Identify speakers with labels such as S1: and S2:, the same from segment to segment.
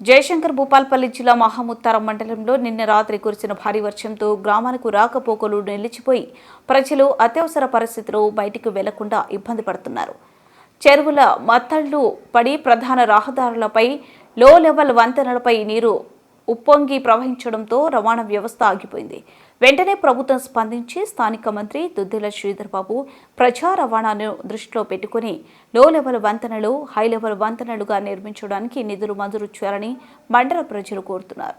S1: జయశంకర్ భూపాల్పల్లి జిల్లా మహాముత్తారం మండలంలో నిన్న రాత్రి కురిసిన భారీ వర్షంతో గ్రామాలకు రాకపోకలు నిలిచిపోయి ప్రజలు అత్యవసర పరిస్థితిలో బయటికి వెళ్ళకుండా ఇబ్బంది పడుతున్నారు. చెరువుల మత్తళ్ళు పడి ప్రధాన రహదారులపై లో లెవెల్ వంతెనలపై నీరు ఉప్పొంగి ప్రవహించడంతో రవాణా వ్యవస్థ ఆగిపోయింది. వెంటనే ప్రభుత్వం స్పందించి స్థానిక మంత్రి దుద్దిల శ్రీధర్బాబు ప్రజా రవాణాను దృష్టిలో పెట్టుకుని లో లెవెల్ వంతెనలు హై లెవెల్ వంతెనలుగా నిర్మించడానికి నిధులు మంజూరు చేయాలని మండల ప్రజలు కోరుతున్నారు.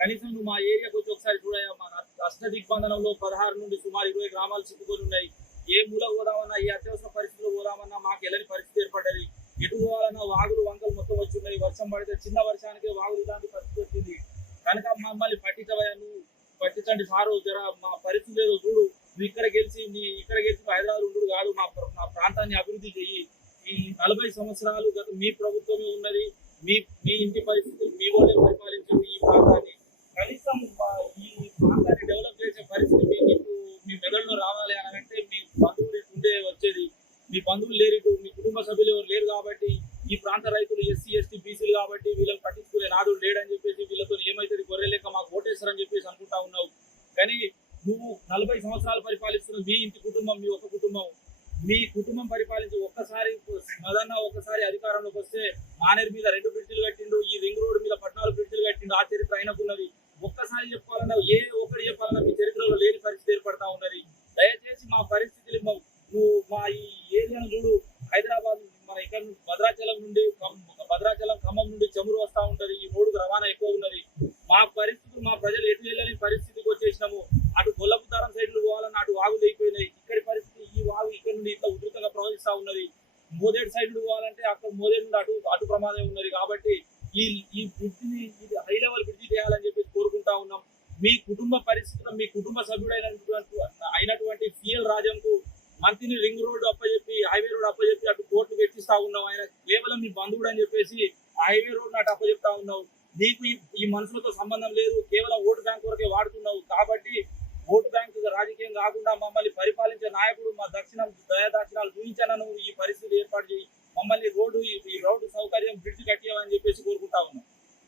S2: కనీసం నువ్వు మా ఏరియాకి వచ్చి ఒకసారి చూడయా మా అష్ట దిగ్బంధనంలో పదహారు నుండి సుమారు ఇరవై గ్రామాలు చిక్కుకొని ఉన్నాయి. ఏ మూల పోదామన్నా ఏ అత్యవసర పరిస్థితిలో పోదామన్నా మాకు ఎలాంటి పరిస్థితి ఏర్పడ్డది? ఎటు పోవాలన్నా వాగు వంకలు మొత్తం వచ్చి ఉన్నాయి వర్షం పడితే చిన్న వర్షానికి వాగులు ఇలాంటి పరిస్థితి వచ్చింది. కనుక మమ్మల్ని పట్టించవయా నువ్వు పట్టించండి సారు జర మా పరిస్థితి ఏదో చూడు. నువ్వు ఇక్కడ గెలిచి నీ ఇక్కడ గెలిచి హైదరాబాద్ ఉండు కాదు. మా మా ప్రాంతాన్ని అభివృద్ధి చెయ్యి. ఈ నలభై సంవత్సరాలు గత మీ ప్రభుత్వమే ఉన్నది. మీ మీ ఇంటి పరిస్థితులు మీ వాళ్ళే పరిపాలించారు ఈ ప్రాంతాన్ని. కనీసం ఈ ప్రాంతాన్ని డెవలప్ చేసే పరిస్థితి మీకు మీ మెదడులో రావాలి అనంటే మీ బంధువులు ఉండే వచ్చేది. మీ బంధువులు లేరు మీ కుటుంబ సభ్యులు ఎవరు లేరు కాబట్టి కాబట్టి వీళ్ళని పట్టించుకునే నాడు లేడని చెప్పేసి వీళ్ళతో ఏమైతుంది గొర్రెలేక మాకు ఓటేస్తారని చెప్పేసి అనుకుంటా ఉన్నావు. కానీ నువ్వు నలభై సంవత్సరాలు పరిపాలిస్తున్న మీ ఇంటి కుటుంబం మీ ఒక కుటుంబం. మీ కుటుంబం పరిపాలించి ఒక్కసారి మదన్న ఒక్కసారి అధికారంలోకి వస్తే మానేరు మీద రెండు బ్రిడ్జిలు కట్టిండు ఈ రింగ్ రోడ్ మీద పద్నాలుగు బ్రిడ్జిలు కట్టిండు ఆ చరిత్ర అయినకున్నది ఒక్కసారి చెప్పాలన్నా ఏ ఒక్కటి చెప్పాలన్నా మీ చరిత్రలో లేని పరిస్థితి ఏర్పడతా ఉన్నది. దయచేసి మా పరిస్థితులు నువ్వు మా ఈ ఏరియాను చూడు హైదరాబాద్ మన ఇక్కడ నుండి భద్రాచలం నుండి ఖమ్- భద్రాచలం ఖమ్మం నుండి చమురు వస్తా ఉంటది. ఈ మూడుకు రవాణా ఎక్కువ ఉన్నది. మా పరిస్థితులు మా ప్రజలు ఎటు వెళ్ళని పరిస్థితికి వచ్చేసినాము. అటు గొల్లపుతారం సైడ్లు పోవాలని అటు వాగులు అయిపోయినాయి ఇక్కడి పరిస్థితి ఈ వాగు ఇక్కడ నుండి ఇట్లా ఉధృతంగా ప్రవహిస్తా ఉన్నది. మోదేడు సైడ్ పోవాలంటే అక్కడ మోదేడు నుండి అటు అటు ప్రమాదం ఉన్నది కాబట్టి ఈ ఈ బ్రిడ్జిని ఇది హై లెవెల్ బ్రిడ్జి చేయాలని చెప్పి కోరుకుంటా ఉన్నాం. మీ కుటుంబ పరిస్థితులు మీ కుటుంబ సభ్యుడైనటువంటి అయినటువంటి సిఎల్ రాజంకు మంత్రిని రింగ్ రోడ్ అప్పచెప్పి హైవే రోడ్ అప్పచెప్పి అటు ఉన్నావు ఆయన కేవలం నీ బంధువుడు అని చెప్పేసి హైవే రోడ్ అటు అప్పచెప్తా ఉన్నావు. నీకు ఈ ఈ మనుషులతో సంబంధం లేదు కేవలం ఓటు బ్యాంక్ వరకే వాడుతున్నావు. కాబట్టి ఓటు బ్యాంకు రాజకీయం కాకుండా మమ్మల్ని పరిపాలించే నాయకుడు మా దక్షిణం దయాదాక్షిణాలు చూపించాను ఈ పరిస్థితి ఏర్పాటు చేయి. మమ్మల్ని రోడ్డు